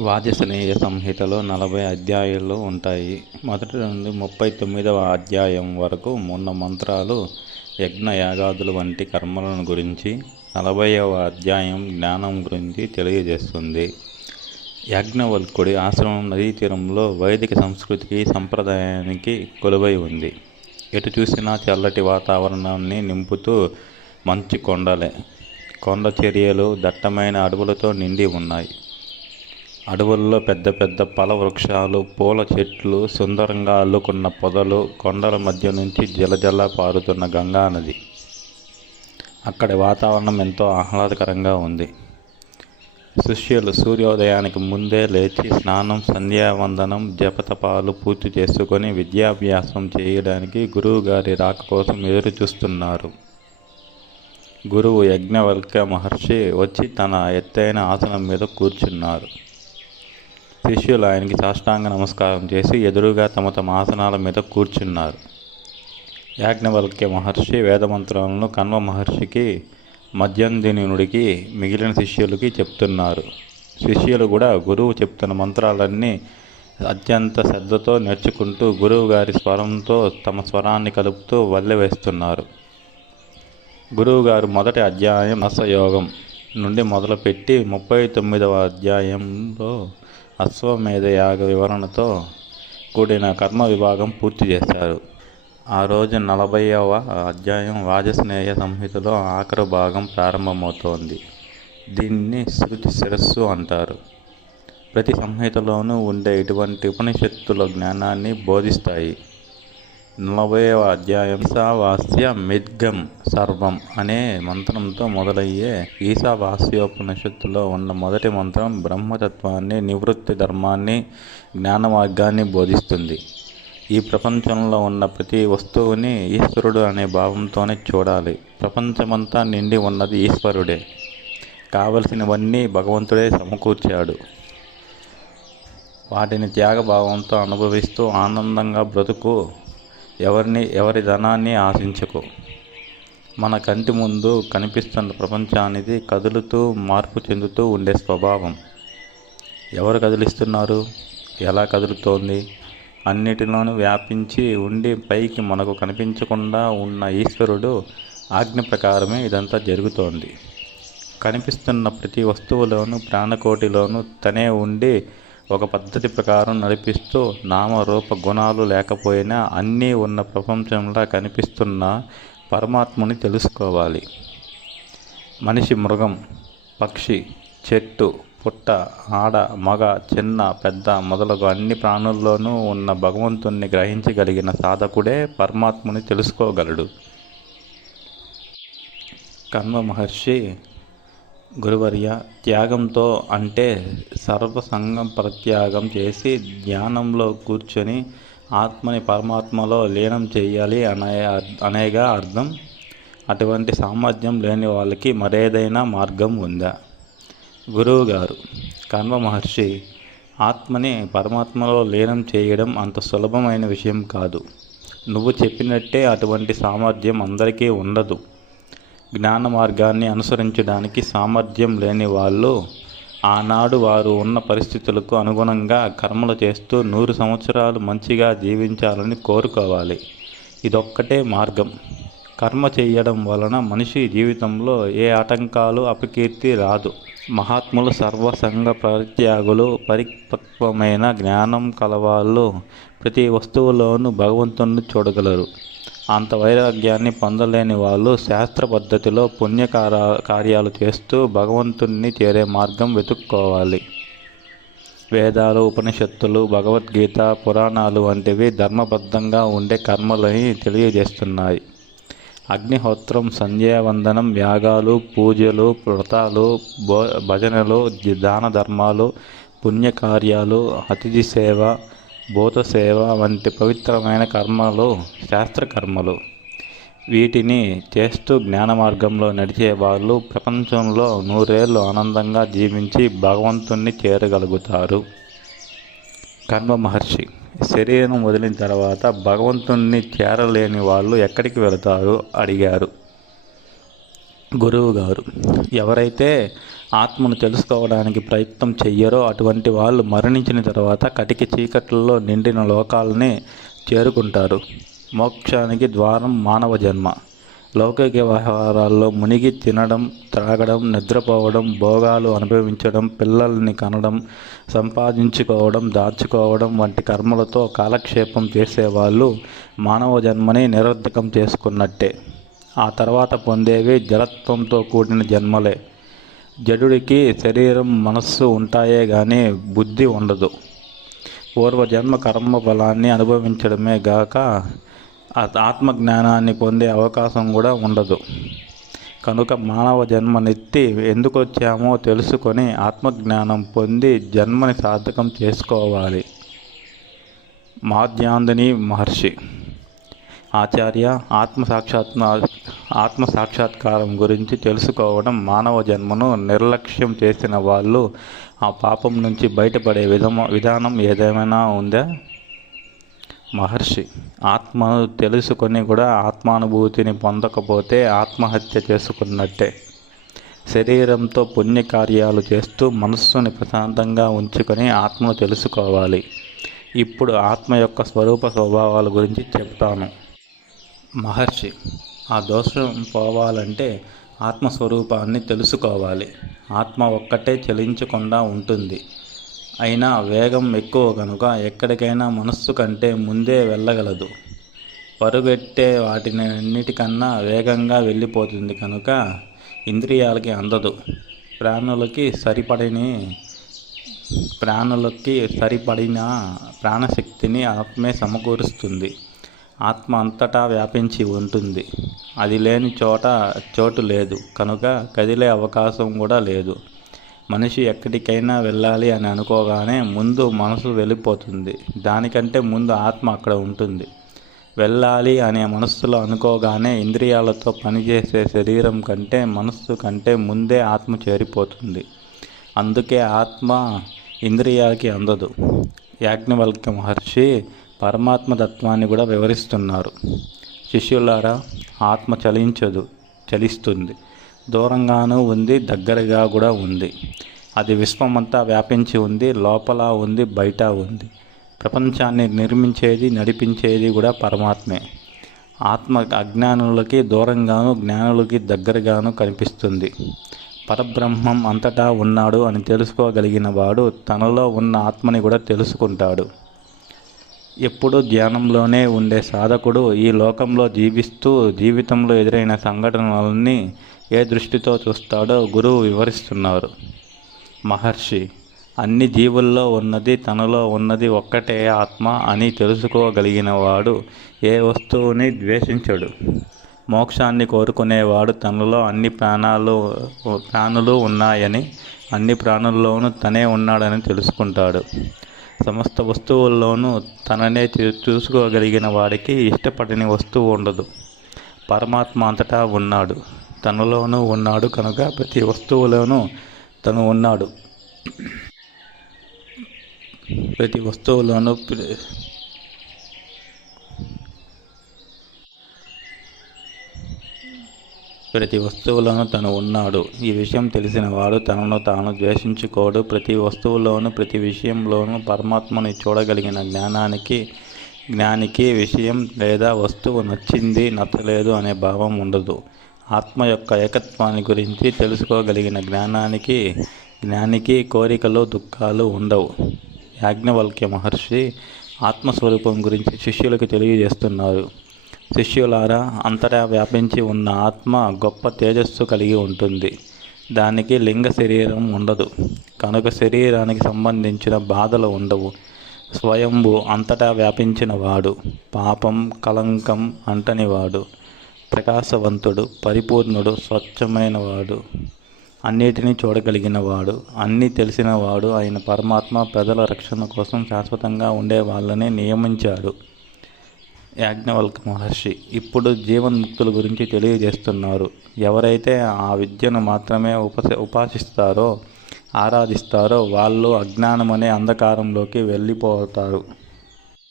వాజసనేయ సంహితలో నలభై అధ్యాయాలు ఉంటాయి. మొదటి నుండి ముప్పై తొమ్మిదవ అధ్యాయం వరకు ఉన్న మంత్రాలు యజ్ఞయాగాదులు వంటి కర్మలను గురించి నలభైవ అధ్యాయం జ్ఞానం గురించి తెలియజేస్తుంది. యాజ్ఞవల్కుడి ఆశ్రమం నదీ తీరంలో వైదిక సంస్కృతికి సంప్రదాయానికి కొలువై ఉంది. ఎటు చూసినా చల్లటి వాతావరణాన్ని నింపుతూ మంచు కొండలే కొండ చర్యలు దట్టమైన అడవులతో నిండి ఉన్నాయి. అడవుల్లో పెద్ద పెద్ద పల వృక్షాలు పూల చెట్లు సుందరంగా అల్లుకున్న పొదలు కొండల మధ్య నుంచి జలజల పారుతున్న గంగా నది. అక్కడి వాతావరణం ఎంతో ఆహ్లాదకరంగా ఉంది. శిష్యులు సూర్యోదయానికి ముందే లేచి స్నానం సంధ్యావందనం జపతపాలు పూర్తి చేసుకొని విద్యాభ్యాసం చేయడానికి గురువు గారి రాక కోసం ఎదురు చూస్తున్నారు గురువు యజ్ఞవల్క మహర్షి వచ్చి తన ఎత్తైన ఆసనం మీద కూర్చున్నారు. శిష్యులు ఆయనకి సాష్టాంగ నమస్కారం చేసి ఎదురుగా తమ తమ ఆసనాల మీద కూర్చున్నారు. యాజ్ఞవల్క్య మహర్షి వేదమంత్రాలను కన్వ మహర్షికి మధ్యందినుడికి మిగిలిన శిష్యులకి చెప్తున్నారు. శిష్యులు కూడా గురువు చెప్తున్న మంత్రాలన్నీ అత్యంత శ్రద్ధతో నేర్చుకుంటూ గురువు గారి స్వరంతో తమ స్వరాన్ని కలుపుతూ వల్లె వేస్తున్నారు. గురువుగారు మొదటి అధ్యాయం అసయోగం నుండి మొదలుపెట్టి ముప్పై తొమ్మిదవ అధ్యాయంలో అశ్వమేధ యాగ వివరణతో కూడిన కర్మ విభాగం పూర్తి చేశారు. ఆ రోజు నలభైవ అధ్యాయం వాజస్నేయ సంహితలో ఆఖరి భాగం ప్రారంభమవుతోంది. దీన్ని శృతి శిరస్సు అంటారు. ప్రతి సంహితలోనూ ఉండే ఇటువంటి ఉపనిషత్తుల జ్ఞానాన్ని బోధిస్తాయి. నలభైవ అధ్యాయం. ఈశావాస్య మిద్గం సర్వం అనే మంత్రంతో మొదలయ్యే ఈశావాస్యోపనిషత్తులో ఉన్న మొదటి మంత్రం బ్రహ్మతత్వాన్ని నివృత్తి ధర్మాన్ని జ్ఞాన మార్గాన్ని బోధిస్తుంది. ఈ ప్రపంచంలో ఉన్న ప్రతి వస్తువుని ఈశ్వరుడు అనే భావంతోనే చూడాలి. ప్రపంచమంతా నిండి ఉన్నది ఈశ్వరుడే. కావలసినవన్నీ భగవంతుడే సమకూర్చాడు. వాటిని త్యాగభావంతో అనుభవిస్తూ ఆనందంగా బ్రతుకు ఎవరిని ఎవరి ధనాన్ని ఆశించకు. మన కంటి ముందు కనిపిస్తున్న ప్రపంచానికి కదులుతూ మార్పు చెందుతూ ఉండే స్వభావం. ఎవరు కదిలిస్తున్నారు? ఎలా కదులుతోంది? అన్నిటిలోనూ వ్యాపించి ఉండి పైకి మనకు కనిపించకుండా ఉన్న ఈశ్వరుడు ఆజ్ఞ ప్రకారమే ఇదంతా జరుగుతోంది. కనిపిస్తున్న ప్రతి వస్తువులోనూ ప్రాణకోటిలోనూ తనే ఉండి ఒక పద్ధతి ప్రకారం నడిపిస్తూ నామరూప గుణాలు లేకపోయినా అన్నీ ఉన్న ప్రపంచంలా కనిపిస్తున్న పరమాత్మని తెలుసుకోవాలి. మనిషి మృగం పక్షి చెట్టు పుట్ట ఆడ మగ చిన్న పెద్ద మొదలగు అన్ని ప్రాణుల్లోనూ ఉన్న భగవంతుణ్ణి గ్రహించగలిగిన సాధకుడే పరమాత్మని తెలుసుకోగలడు. కన్వ మహర్షి గురువర్య త్యాగంతో అంటే సర్వసంగం ప్రత్యాగం చేసి ధ్యానంలో కూర్చొని ఆత్మని పరమాత్మలో లీనం చేయాలి అనే అనేగా అర్థం. అటువంటి సామర్థ్యం లేని వాళ్ళకి మరేదైనా మార్గం ఉందా? గురువు గారు కన్వ మహర్షి ఆత్మని పరమాత్మలో లీనం చేయడం అంత సులభమైన విషయం కాదు. నువ్వు చెప్పినట్టే అటువంటి సామర్థ్యం అందరికీ ఉండదు. జ్ఞాన మార్గాన్ని అనుసరించడానికి సామర్థ్యం లేని వాళ్ళు ఆనాడు వారు ఉన్న పరిస్థితులకు అనుగుణంగా కర్మలు చేస్తూ నూరు సంవత్సరాలు మంచిగా జీవించాలని కోరుకోవాలి. ఇదొక్కటే మార్గం. కర్మ చేయడం వలన మనిషి జీవితంలో ఏ ఆటంకాలు అపకీర్తి రాదు. మహాత్ములు సర్వసంగ పరిత్యాగులు పరిపక్వమైన జ్ఞానం కలవాళ్ళు ప్రతి వస్తువులోనూ భగవంతుణ్ణి చూడగలరు. అంత వైరాగ్యాన్ని పొందలేని వాళ్ళు శాస్త్ర పద్ధతిలో పుణ్యకార కార్యాలు చేస్తూ భగవంతుణ్ణి చేరే మార్గం వెతుక్కోవాలి. వేదాలు ఉపనిషత్తులు భగవద్గీత పురాణాలు వంటివి ధర్మబద్ధంగా ఉండే కర్మలని తెలియజేస్తున్నాయి. అగ్నిహోత్రం సంధ్యావందనం యాగాలు పూజలు వ్రతాలు భో భజనలు దాన ధర్మాలు పుణ్యకార్యాలు అతిథి సేవ భూత సేవ వంటి పవిత్రమైన కర్మలు శాస్త్రకర్మలు. వీటిని చేస్తూ జ్ఞాన మార్గంలో నడిచే వాళ్ళు ప్రపంచంలో నూరేళ్ళు ఆనందంగా జీవించి భగవంతుణ్ణి చేరగలుగుతారు. కర్మ మహర్షి శరీరం వదిలిన తర్వాత భగవంతుణ్ణి చేరలేని వాళ్ళు ఎక్కడికి వెళతారు? అడిగారు. గురువు గారు ఎవరైతే ఆత్మను తెలుసుకోవడానికి ప్రయత్నం చెయ్యరో అటువంటి వాళ్ళు మరణించిన తర్వాత కటికి చీకట్లలో నిండిన లోకాలని చేరుకుంటారు. మోక్షానికి ద్వారం మానవ జన్మ. లౌకిక వ్యవహారాల్లో మునిగి తినడం త్రాగడం నిద్రపోవడం భోగాలు అనుభవించడం పిల్లల్ని కనడం సంపాదించుకోవడం దాచుకోవడం వంటి కర్మలతో కాలక్షేపం చేసేవాళ్ళు మానవ జన్మని నిరర్ధకం చేసుకున్నట్టే. ఆ తర్వాత పొందేవి జలత్వంతో కూడిన జన్మలే. జడుడికి శరీరం మనస్సు ఉంటాయే కానీ బుద్ధి ఉండదు. పూర్వజన్మ కర్మ బలాన్ని అనుభవించడమే గాక ఆత్మజ్ఞానాన్ని పొందే అవకాశం కూడా ఉండదు. కనుక మానవ జన్మనెత్తి ఎందుకు వచ్చామో తెలుసుకొని ఆత్మజ్ఞానం పొంది జన్మని సార్థకం చేసుకోవాలి. మాధ్యాందని మహర్షి. ఆచార్య ఆత్మ సాక్షాత్ ఆత్మ సాక్షాత్కారం గురించి తెలుసుకోవడం మానవ జన్మను నిర్లక్ష్యం చేసిన వాళ్ళు ఆ పాపం నుంచి బయటపడే విధమ విధానం ఏదేమైనా ఉందా? మహర్షి ఆత్మను తెలుసుకొని కూడా ఆత్మానుభూతిని పొందకపోతే ఆత్మహత్య చేసుకున్నట్టే. శరీరంతో పుణ్యకార్యాలు చేస్తూ మనస్సుని ప్రశాంతంగా ఉంచుకొని ఆత్మను తెలుసుకోవాలి. ఇప్పుడు ఆత్మ యొక్క స్వరూప స్వభావాల గురించి చెప్తాను. మహర్షి ఆ దోషం పోవాలంటే ఆత్మస్వరూపాన్ని తెలుసుకోవాలి. ఆత్మ ఒక్కటే చలించకుండా ఉంటుంది. అయినా వేగం ఎక్కువ కనుక ఎక్కడికైనా మనస్సు కంటే ముందే వెళ్ళగలదు. పరుగెట్టే వాటిని అన్నిటికన్నా వేగంగా వెళ్ళిపోతుంది కనుక ఇంద్రియాలకి అందదు. ప్రాణులకి సరిపడని ప్రాణులకి సరిపడిన ప్రాణశక్తిని ఆత్మే సమకూరుస్తుంది. ఆత్మ అంతటా వ్యాపించి ఉంటుంది. అది లేని చోట చోటు లేదు. కనుక కదిలే అవకాశం కూడా లేదు. మనిషి ఎక్కడికైనా వెళ్ళాలి అని అనుకోగానే ముందు మనసు వెళ్ళిపోతుంది. దానికంటే ముందు ఆత్మ అక్కడ ఉంటుంది. వెళ్ళాలి అనే మనస్సులో అనుకోగానే ఇంద్రియాలతో పనిచేసే శరీరం కంటే మనస్సు కంటే ముందే ఆత్మ చేరిపోతుంది. అందుకే ఆత్మ ఇంద్రియాలకి అందదు. యాజ్ఞవల్క్య మహర్షి పరమాత్మ తత్వాన్ని కూడా వివరిస్తున్నారు. శిష్యులారా ఆత్మ చలించదు చలిస్తుంది. దూరంగానూ ఉంది దగ్గరగా కూడా ఉంది. అది విశ్వమంతా వ్యాపించి ఉంది లోపల ఉంది బయట ఉంది. ప్రపంచాన్ని నిర్మించేది నడిపించేది కూడా పరమాత్మే. ఆత్మ అజ్ఞానులకి దూరంగాను జ్ఞానులకి దగ్గరగాను కనిపిస్తుంది. పరబ్రహ్మం అంతటా ఉన్నాడు అని తెలుసుకోగలిగిన వాడు తనలో ఉన్న ఆత్మని కూడా తెలుసుకుంటాడు. ఎప్పుడు ధ్యానంలోనే ఉండే సాధకుడు ఈ లోకంలో జీవిస్తూ జీవితంలో ఎదురైన సంఘటనలని ఏ దృష్టితో చూస్తాడో గురువు వివరిస్తున్నారు. మహర్షి అన్ని జీవుల్లో ఉన్నది తనలో ఉన్నది ఒక్కటే ఆత్మ అని తెలుసుకోగలిగిన వాడు ఏ వస్తువుని ద్వేషించడు. మోక్షాన్ని కోరుకునేవాడు తనలో అన్ని ప్రాణాలు ప్రాణులు ఉన్నాయని అన్ని ప్రాణుల్లోనూ తనే ఉన్నాడని తెలుసుకుంటాడు. సమస్త వస్తువుల్లోనూ తననే చూసుకోగలిగిన వాడికి ఇష్టపడని వస్తువు ఉండదు. పరమాత్మ అంతటా ఉన్నాడు. తనలోనూ ఉన్నాడు కనుక ప్రతి వస్తువులోనూ తను ఉన్నాడు. ప్రతి వస్తువులోనూ ప్రతి వస్తువులోనూ తను ఉన్నాడు. ఈ విషయం తెలిసిన వాడు తనను తాను ద్వేషించుకోడు. ప్రతి వస్తువులోనూ ప్రతి విషయంలోనూ పరమాత్మని చూడగలిగిన జ్ఞానానికి జ్ఞానికి విషయం లేదా వస్తువు నచ్చింది నచ్చలేదు అనే భావం ఉండదు. ఆత్మ యొక్క ఏకత్వాన్ని గురించి తెలుసుకోగలిగిన జ్ఞానానికి జ్ఞానికి కోరికలు దుఃఖాలు ఉండవు. యాజ్ఞవల్క్య మహర్షి ఆత్మస్వరూపం గురించి శిష్యులకు తెలియజేస్తున్నారు. శిష్యులారా అంతటా వ్యాపించి ఉన్న ఆత్మ గొప్ప తేజస్సు కలిగి ఉంటుంది. దానికి లింగ శరీరం ఉండదు. కనుక శరీరానికి సంబంధించిన బాధలు ఉండవు. స్వయంభు అంతటా వ్యాపించిన వాడు పాపం కలంకం అంటనివాడు ప్రకాశవంతుడు పరిపూర్ణుడు స్వచ్ఛమైనవాడు అన్నిటినీ చూడగలిగినవాడు అన్నీ తెలిసినవాడు అయిన పరమాత్మ ప్రజల రక్షణ కోసం శాశ్వతంగా ఉండే వాళ్ళని నియమించాడు. యాజ్ఞవల్క మహర్షి ఇప్పుడు జీవన్ముక్తుల గురించి తెలియజేస్తున్నారు. ఎవరైతే ఆ విద్యను మాత్రమే ఉపస ఉపాసిస్తారో ఆరాధిస్తారో వాళ్ళు అజ్ఞానం అనే అంధకారంలోకి వెళ్ళిపోతారు.